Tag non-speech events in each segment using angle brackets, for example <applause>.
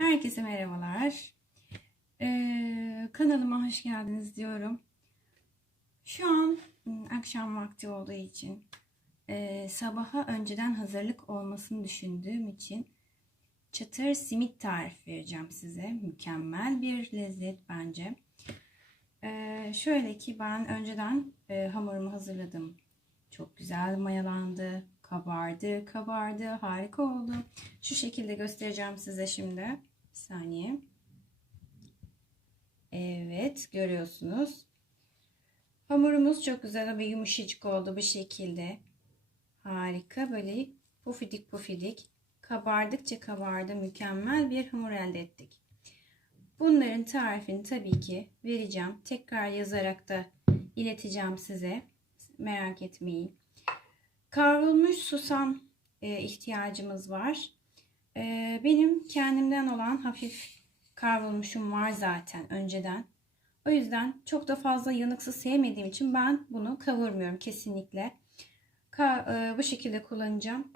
Herkese merhabalar. Ee, kanalıma hoş geldiniz diyorum. Şu an akşam vakti olduğu için e, sabaha önceden hazırlık olmasını düşündüğüm için çıtır simit tarifi vereceğim size. Mükemmel bir lezzet bence. Ee, şöyle ki ben önceden e, hamurumu hazırladım. Çok güzel mayalandı, kabardı, kabardı, harika oldu. Şu şekilde göstereceğim size şimdi. Saniye. Evet, görüyorsunuz. Hamurumuz çok güzel ve yumuşacık oldu bu şekilde. Harika, böyle pufidik pufidik. Kabardıkça kabardı, mükemmel bir hamur elde ettik. Bunların tarifini tabii ki vereceğim. Tekrar yazarak da ileteceğim size. Merak etmeyin. Kavrulmuş susam e, ihtiyacımız var. E, benim kendimden olan hafif kavrulmuşum var zaten önceden. O yüzden çok da fazla yanıksız sevmediğim için ben bunu kavurmuyorum kesinlikle. Ka e, bu şekilde kullanacağım.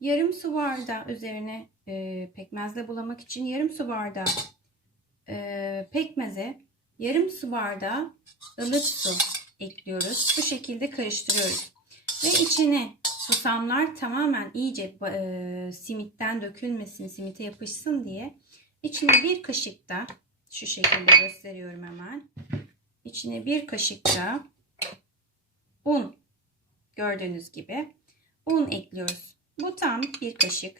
Yarım su bardağı üzerine e, pekmezle bulamak için yarım su bardağı e, pekmeze yarım su bardağı ılık su ekliyoruz. Bu şekilde karıştırıyoruz. Ve içine susamlar tamamen iyice e, simitten dökülmesin, simite yapışsın diye içine bir kaşık da şu şekilde gösteriyorum hemen. İçine bir kaşık da un gördüğünüz gibi un ekliyoruz. Bu tam bir kaşık.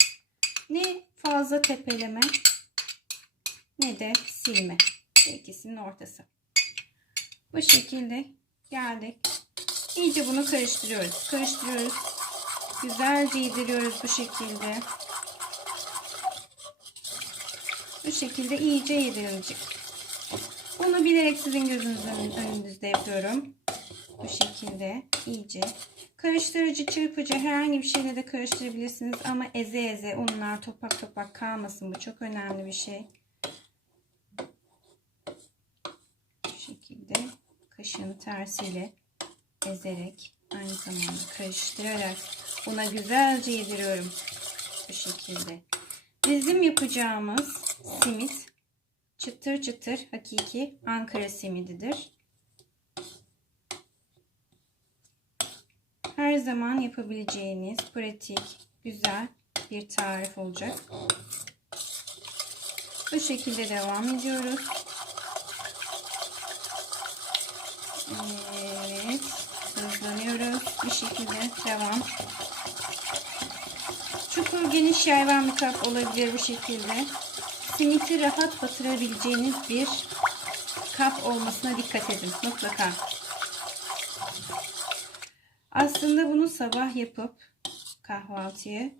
Ne fazla tepeleme ne de silme. İkisinin ortası. Bu şekilde geldik. İyice bunu karıştırıyoruz. Karıştırıyoruz. Güzelce yediriyoruz bu şekilde. Bu şekilde iyice yedirilecek. Bunu bilerek sizin gözünüzün önünüzde yapıyorum. Bu şekilde iyice. Karıştırıcı, çırpıcı herhangi bir şeyle de karıştırabilirsiniz. Ama eze eze unlar topak topak kalmasın. Bu çok önemli bir şey. Bu şekilde kaşığın tersiyle ezerek aynı zamanda karıştırarak buna güzelce yediriyorum. Bu şekilde. Bizim yapacağımız simit çıtır çıtır hakiki Ankara simididir. Her zaman yapabileceğiniz pratik, güzel bir tarif olacak. Bu şekilde devam ediyoruz. Evet. Hızlanıyoruz. Bir şekilde devam. Çukur geniş yayvan bir kap olabilir bu şekilde. Simiti rahat batırabileceğiniz bir kap olmasına dikkat edin. Mutlaka. Aslında bunu sabah yapıp kahvaltıya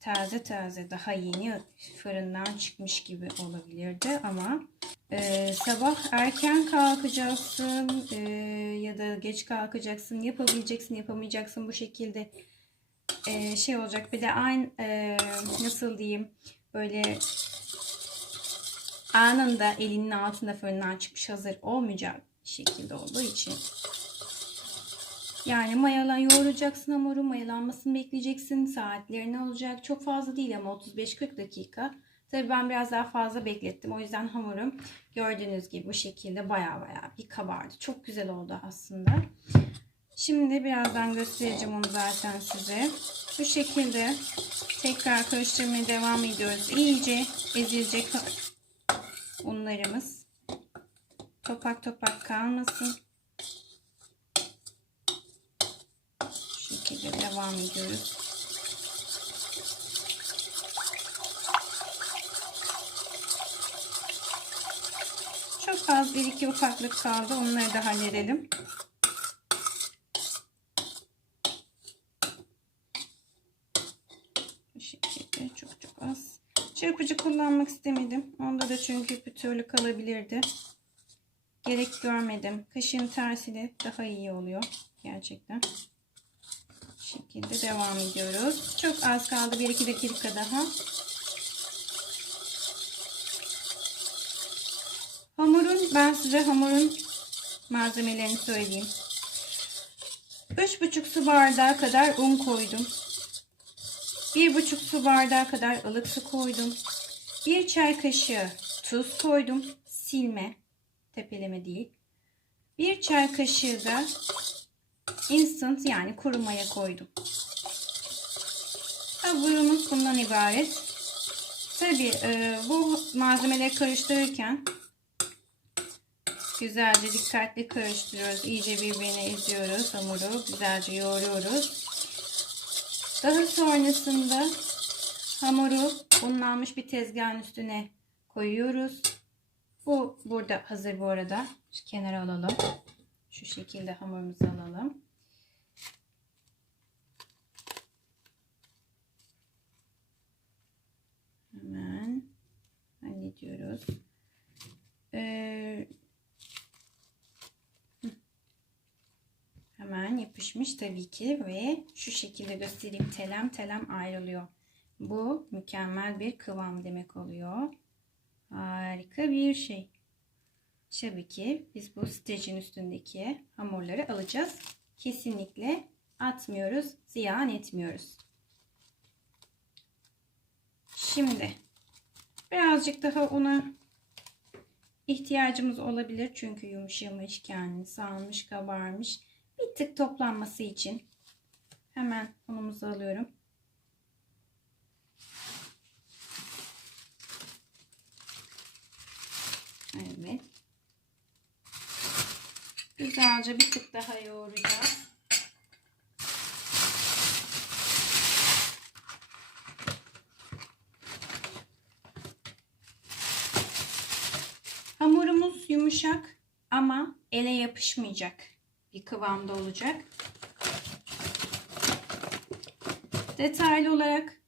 taze taze daha yeni fırından çıkmış gibi olabilirdi ama e, sabah erken kalkacaksın e, ya da geç kalkacaksın yapabileceksin yapamayacaksın bu şekilde e, şey olacak bir de aynı e, nasıl diyeyim böyle anında elinin altında fırından çıkmış hazır olmayacak şekilde olduğu için yani mayala yoğuracaksın hamuru, mayalanmasını bekleyeceksin. Saatlerini alacak. Çok fazla değil ama 35-40 dakika. Tabii ben biraz daha fazla beklettim. O yüzden hamurum gördüğünüz gibi bu şekilde baya baya bir kabardı. Çok güzel oldu aslında. Şimdi birazdan göstereceğim onu zaten size. Bu şekilde tekrar karıştırmaya devam ediyoruz. İyice ezilecek unlarımız. Topak topak kalmasın. şekilde devam ediyoruz. Az bir iki ufaklık kaldı. Onları da halledelim. Bu şekilde çok çok az. Çırpıcı kullanmak istemedim. Onda da çünkü bir türlü kalabilirdi. Gerek görmedim. Kaşığın tersiyle daha iyi oluyor. Gerçekten şekilde devam ediyoruz. Çok az kaldı. 1-2 dakika daha. Ben size hamurun malzemelerini söyleyeyim. 3,5 su bardağı kadar un koydum. 1,5 su bardağı kadar ılık su koydum. Bir çay kaşığı tuz koydum. Silme. Tepeleme değil. Bir çay kaşığı da instant yani kuru maya koydum. Hamurumuz bundan ibaret. Tabi e, bu malzemeleri karıştırırken güzelce dikkatli karıştırıyoruz. İyice birbirine eziyoruz hamuru. Güzelce yoğuruyoruz. Daha sonrasında hamuru unlanmış bir tezgahın üstüne koyuyoruz. Bu burada hazır bu arada. Şu kenara alalım. Şu şekilde hamurumuzu alalım. Hemen hallediyoruz. Ee, hemen yapışmış tabii ki ve şu şekilde göstereyim telem telem ayrılıyor. Bu mükemmel bir kıvam demek oluyor. Harika bir şey. Tabii ki biz bu streçin üstündeki hamurları alacağız. Kesinlikle atmıyoruz, ziyan etmiyoruz. Şimdi birazcık daha una ihtiyacımız olabilir. Çünkü yumuşamış, kendini salmış, kabarmış. Bir tık toplanması için hemen unumuzu alıyorum. Evet. Güzelce bir tık daha yoğuracağız. Hamurumuz yumuşak ama ele yapışmayacak bir kıvamda olacak. Detaylı olarak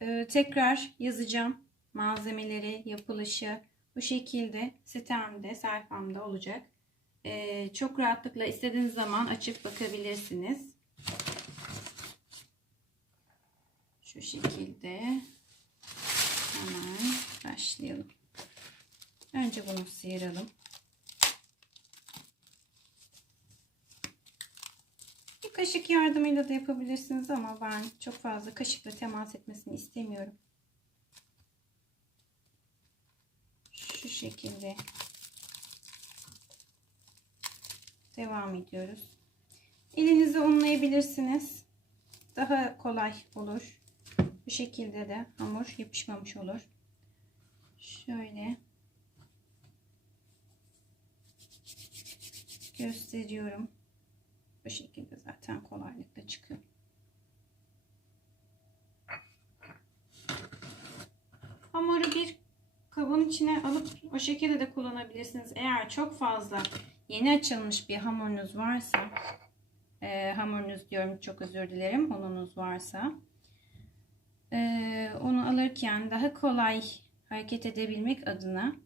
e, tekrar yazacağım malzemeleri, yapılışı bu şekilde sitemde, sayfamda olacak. E, çok rahatlıkla istediğiniz zaman açıp bakabilirsiniz. Şu şekilde hemen başlayalım. Önce bunu sıyıralım. Kaşık yardımıyla da yapabilirsiniz ama ben çok fazla kaşıkla temas etmesini istemiyorum. Şu şekilde devam ediyoruz. Elinizi unlayabilirsiniz. Daha kolay olur. Bu şekilde de hamur yapışmamış olur. Şöyle gösteriyorum. Bu şekilde zaten kolaylıkla çıkıyor. Hamuru bir kabın içine alıp o şekilde de kullanabilirsiniz. Eğer çok fazla yeni açılmış bir hamurunuz varsa e, hamurunuz diyorum çok özür dilerim ununuz varsa e, onu alırken daha kolay hareket edebilmek adına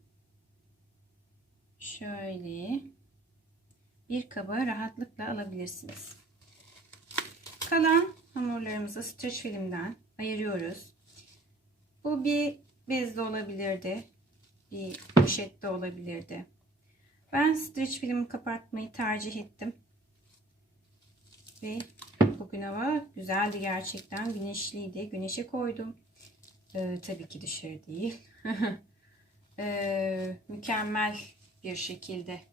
şöyle bir kaba rahatlıkla alabilirsiniz. Kalan hamurlarımızı streç filmden ayırıyoruz. Bu bir bez de olabilirdi. Bir poşet de olabilirdi. Ben streç filmi kapatmayı tercih ettim. Ve bugün hava güzeldi gerçekten. Güneşliydi. Güneşe koydum. Ee, tabii ki dışarı değil. <laughs> ee, mükemmel bir şekilde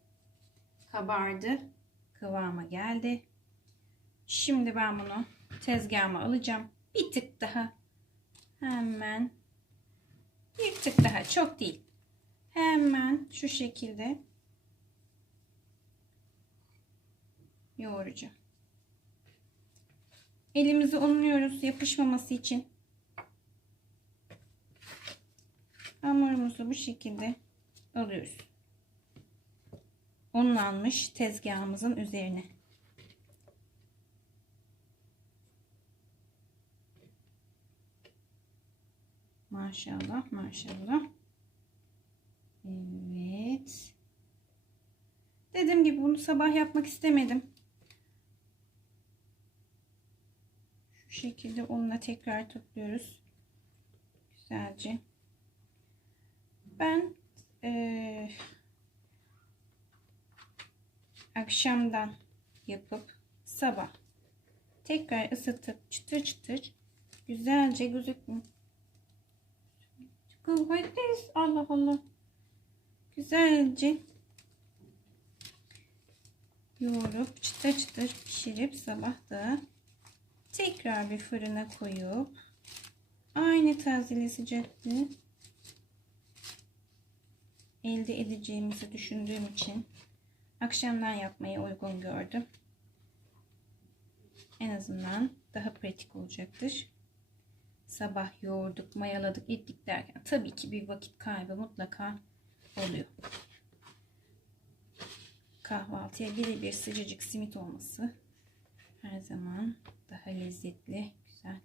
kabardı. Kıvama geldi. Şimdi ben bunu tezgahıma alacağım. Bir tık daha hemen bir tık daha çok değil. Hemen şu şekilde yoğuracağım. Elimizi unluyoruz yapışmaması için. Hamurumuzu bu şekilde alıyoruz. Unlanmış tezgahımızın üzerine. Maşallah maşallah. Evet. Dediğim gibi bunu sabah yapmak istemedim. Şu şekilde onunla tekrar topluyoruz. Güzelce. Ben e, akşamdan yapıp sabah tekrar ısıtıp çıtır çıtır güzelce gözükmüyor kuvvetliyiz. Allah Allah. Güzelce yoğurup çıtır çıtır pişirip sabah da tekrar bir fırına koyup aynı tazeli sıcaklığı elde edeceğimizi düşündüğüm için akşamdan yapmayı uygun gördüm. En azından daha pratik olacaktır. Sabah yoğurduk, mayaladık, ettik derken tabii ki bir vakit kaybı mutlaka oluyor. Kahvaltıya birebir sıcacık simit olması her zaman daha lezzetli, güzel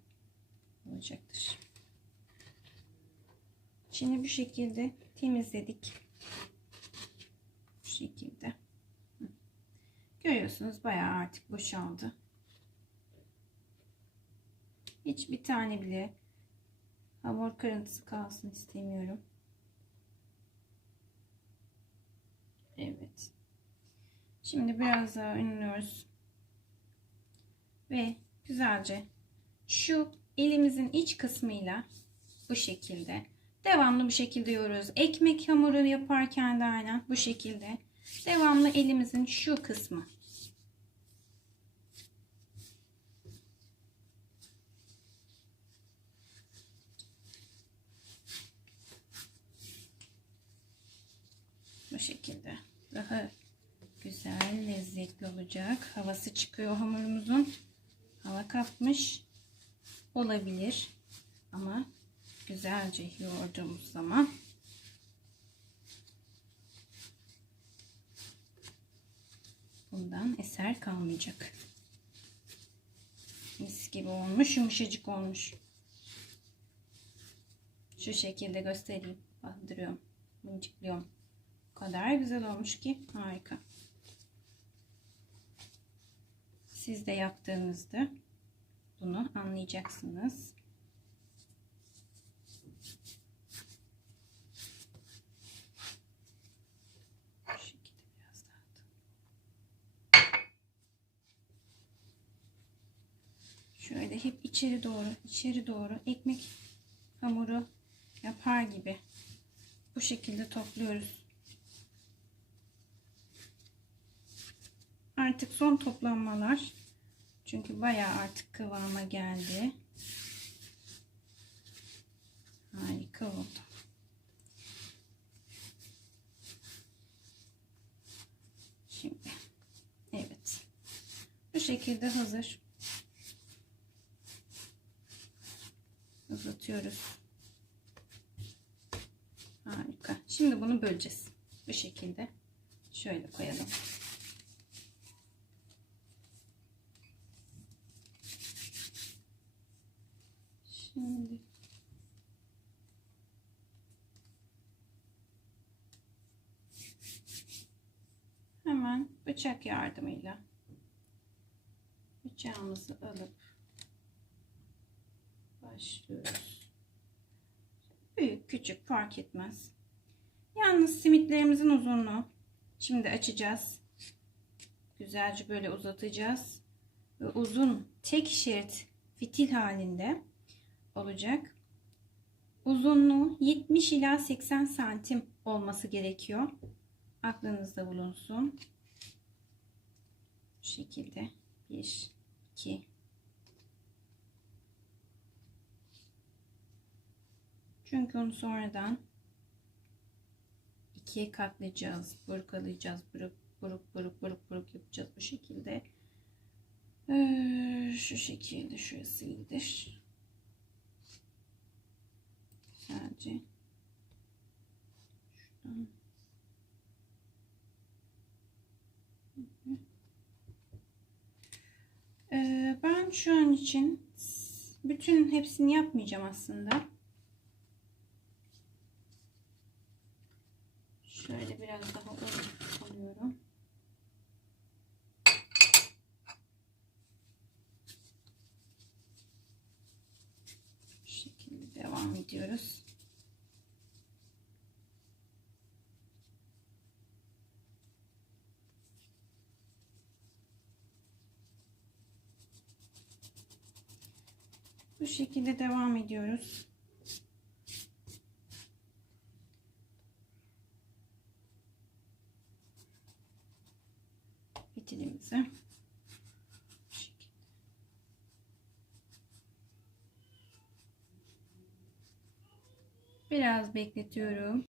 olacaktır. Şimdi bu şekilde temizledik. Bu şekilde. Görüyorsunuz bayağı artık boşaldı. Hiç bir tane bile hamur kırıntısı kalsın istemiyorum. Evet. Şimdi biraz daha unluyoruz. Ve güzelce şu elimizin iç kısmıyla bu şekilde devamlı bu şekilde yoğuruyoruz. Ekmek hamuru yaparken de aynen bu şekilde devamlı elimizin şu kısmı Bu şekilde. Daha güzel, lezzetli olacak. Havası çıkıyor hamurumuzun. Hava kapmış olabilir. Ama güzelce yoğurduğumuz zaman bundan eser kalmayacak. Mis gibi olmuş, yumuşacık olmuş. Şu şekilde göstereyim. Bandırıyorum. Mıncıklıyorum. Kadar güzel olmuş ki harika. Siz de yaptığınızda bunu anlayacaksınız. Şöyle hep içeri doğru, içeri doğru ekmek hamuru yapar gibi bu şekilde topluyoruz. Artık son toplanmalar. Çünkü bayağı artık kıvama geldi. Harika oldu. Şimdi evet. Bu şekilde hazır. Uzatıyoruz. Harika. Şimdi bunu böleceğiz. Bu şekilde. Şöyle koyalım. Şimdi hemen bıçak yardımıyla bıçağımızı alıp başlıyoruz. Büyük küçük fark etmez. Yalnız simitlerimizin uzunluğu şimdi açacağız. Güzelce böyle uzatacağız. Ve uzun tek şerit fitil halinde olacak. Uzunluğu 70 ila 80 santim olması gerekiyor. Aklınızda bulunsun. Bu şekilde 1 2 Çünkü onu sonradan ikiye katlayacağız, burkalayacağız, buruk buruk buruk buruk buruk yapacağız bu şekilde. Ee, şu şekilde şurası iyidir. Sadece. Şuradan. Ee, ben şu an için bütün hepsini yapmayacağım aslında. bu şekilde devam ediyoruz. Bitirimize. Biraz bekletiyorum.